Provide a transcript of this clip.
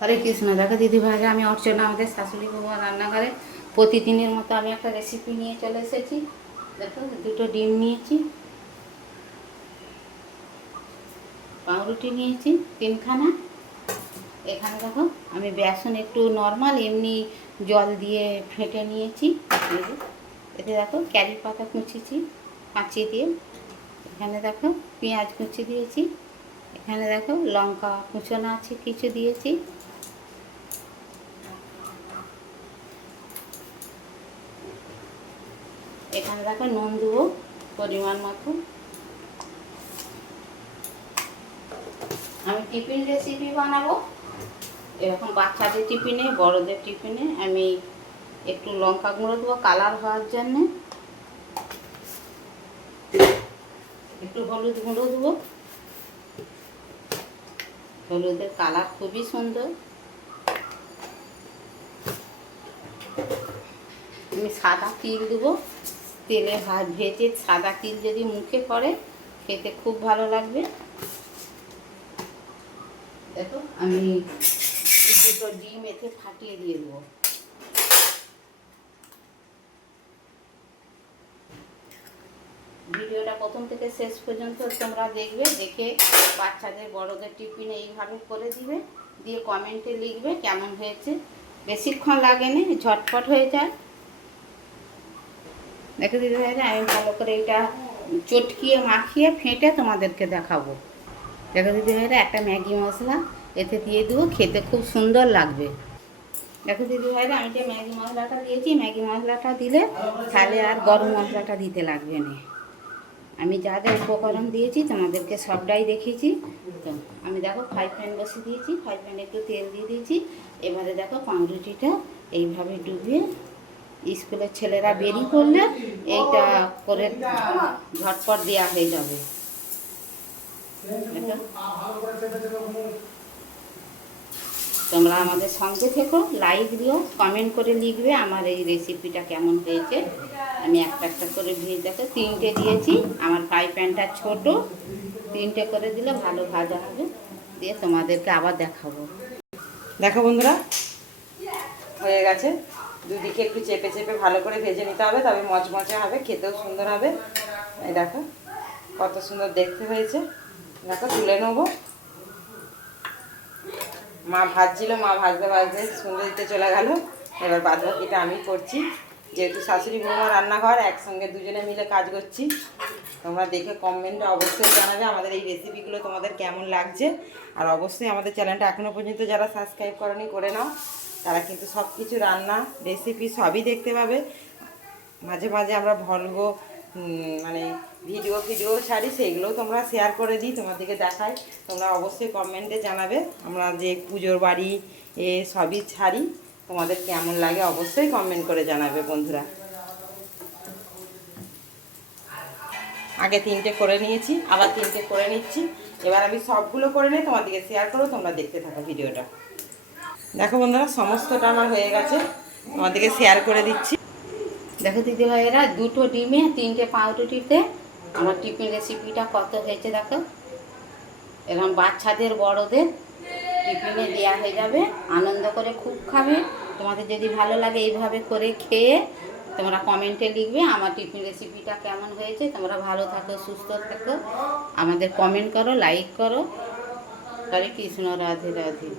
হরে কৃষ্ণ। দেখো দিদি ভাইরা, আমি অর্চনা, আমাদের শাশুড়ি বৌমা রান্নাঘরে প্রতিদিনের মতো আমি একটা রেসিপি নিয়ে চলে এসেছি। দেখো, দুটো ডিম নিয়েছি, পাউরুটি নিয়েছি 3খানা। এখানে দেখো আমি বেসন একটু নর্মাল এমনি জল দিয়ে ফেটে নিয়েছি। এতে দেখো ক্যারি পাতা কুচিয়েছি কাঁচি দিয়ে। এখানে দেখো পেঁয়াজ কুচি দিয়েছি। এখানে দেখো লঙ্কা কুচোনো আছে কিছু দিয়েছি। এখানে দেখো নুন দেবো পরিমাণ মতো। আমি টিফিন রেসিপি বানাবো, এরকম বাচ্চাদের টিফিনে বড়দের টিফিনে। আমি একটু লঙ্কা গুঁড়ো দেবো কালার হওয়ার জন্যে, একটু হলুদ গুঁড়ো দেবো। হলুদের কালার খুবই সুন্দর। আমি সাদা তিল দেবো, তেলে ভেজে সাদা তিল যদি মুখে পড়ে খেতে খুব ভালো লাগবে। দেখো আমি দুটো ডিম এতে ফাটিয়ে দিয়ে দেবো। ভিডিওটা প্রথম থেকে শেষ পর্যন্ত তোমরা দেখবে, দেখে বাচ্চাদের বড়দের টিফিনে এইভাবে করে দিবে, দিয়ে কমেন্টে লিখবে কেমন হয়েছে। বেশিক্ষণ লাগেনি, ঝটপট হয়ে যায়। দেখে দিতে হয়, আমি ভালো করে এটা চটকিয়ে মাখিয়ে ফেটে তোমাদেরকে দেখাবো। দেখে দিতে হয়, একটা ম্যাগি মশলা এতে দিয়ে দেবো, খেতে খুব সুন্দর লাগবে। দেখো দিদি ভাইরা, আমি যে ম্যাগি মশলাটা দিয়েছি, ম্যাগি মশলাটা দিলে তাহলে আর গরম মশলাটা দিতে লাগবে না। আমি যা যা উপকরণ দিয়েছি তোমাদেরকে সবটাই দেখিয়েছি। তো আমি দেখো ফ্রাই প্যান বসিয়ে দিয়েছি, ফ্রাই প্যানে একটু তেল দিয়ে দিয়েছি। এবারে দেখো পাউরুটিটা এইভাবে ডুবিয়ে, স্কুলের ছেলেরা বেরিয়ে পড়লে এইটা করে ঝটপট দেওয়া হয়ে যাবে। তোমরা আমাদের সঙ্গে থেকো, লাইক দিও, কমেন্ট করে লিখবে আমার এই রেসিপিটা কেমন হয়েছে। আমি একটা একটা করে ভেজে দেখো 3টে দিয়েছি, আমার ফ্রাই প্যানটা ছোটো, 3টে করে দিলে ভালো ভাজা হবে। দিয়ে তোমাদেরকে আবার দেখাবো। দেখো বন্ধুরা, হয়ে গেছে। দুদিকে একটু চেপে চেপে ভালো করে ভেজে নিতে হবে, তবে মচমচে হবে, খেতেও সুন্দর হবে। এই দেখো কত সুন্দর দেখতে হয়েছে। দেখো তুলে নেবো। মা ভাজছিল, মা ভাজতে ভাজতে সুন্দর দিতে চলে গেল। এবার বাদ বাকিটা আমি করছি, যেহেতু শাশুড়ি বৌমা রান্নাঘর, একসঙ্গে দুজনে মিলে কাজ করছি। তোমরা দেখে কমেন্টে অবশ্যই জানাবে আমাদের এই রেসিপিগুলো তোমাদের কেমন লাগছে। আর অবশ্যই আমাদের চ্যানেলটা এখনও পর্যন্ত যারা সাবস্ক্রাইব করনি করে নাও, তারা কিন্তু সব কিছু রান্না রেসিপি সবই দেখতে পাবে। মাঝে মাঝে আমরা ভলগো মানে ভিডিও ছাড়ি, সেইগুলোও তোমরা শেয়ার করে দিই, তোমাদেরকে দেখাই। তোমরা অবশ্যই কমেন্টে জানাবে আমরা যে পুজোর বাড়ি এ সবই ছাড়ি, তোমাদের কেমন লাগে অবশ্যই কমেন্ট করে জানাবে বন্ধুরা। আগে 3টে করে নিয়েছি, আবার 3টে করে নিচ্ছি। এবার আমি সবগুলো করে নিয়ে তোমাদেরকে শেয়ার করো, তোমরা দেখতে থাকো ভিডিওটা। দেখো বন্ধুরা, সমস্তটা আমার হয়ে গেছে, তোমাদেরকে শেয়ার করে দিচ্ছি। দেখো দিদি ভাইয়েরা, 2টো ডিমে 3টে পাউরুটিতে আমার টিফিন রেসিপিটা কত হয়েছে দেখো। এরকম বাচ্চাদের বড়দের টিফিনে দেওয়া হয়ে যাবে, আনন্দ করে খুব খাবে। তোমাদের যদি ভালো লাগে এইভাবে করে খেয়ে তোমরা কমেন্টে লিখবে আমার টিফিন রেসিপিটা কেমন হয়েছে। তোমরা ভালো থাকো, সুস্থ থাকো, আমাদের কমেন্ট করো, লাইক করো। হরে কৃষ্ণ, রাধে রাধে।